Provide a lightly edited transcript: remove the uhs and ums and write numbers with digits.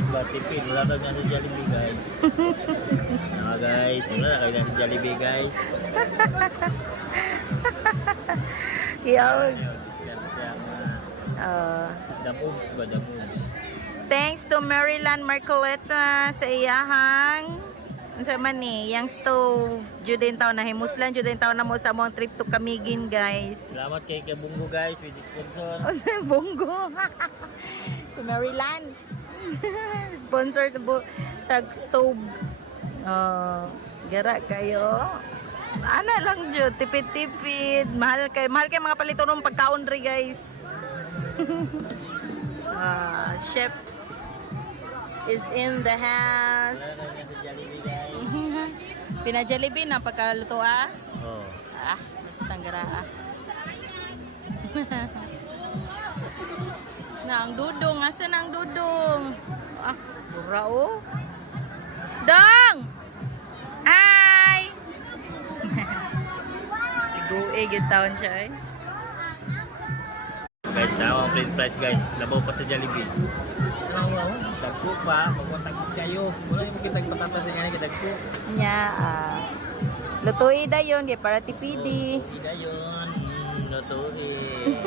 guys, ba tipid. Wala daw niya sa Jollibee guys. Guys, wala na kayo na sa Jollibee guys. Yun. The moves ba, the moves. Thanks to Maryland Marcoleta sa iyahang sa mani, yung stove. Judin taon na himuslan, judin taon na mo sa mong trip to Camiguin guys. Salamat kay Bungo guys with the sponsor. Bungo. Sa Maryland. Sponsor sa stove. Gara kayo. Ano lang jud, tipid-tipid. Mahal kay mga palito ng pagkaon ri guys. Chef is in the house. Pina-Jollibee na pagkaluto Oh. basta gara na ang dudong, asan ang dudong? Dura oh. Dong! Ay! Igue gid taon siya eh. Guys, tama ang french fries guys. Labaw pa sa Jollibee. Wow, dagko pa. Magwantagis kayo. Wala yung kita patatas nga ni dagko. Nya, lutuin dayon kay para tipidi. Ida yun. Lutuin.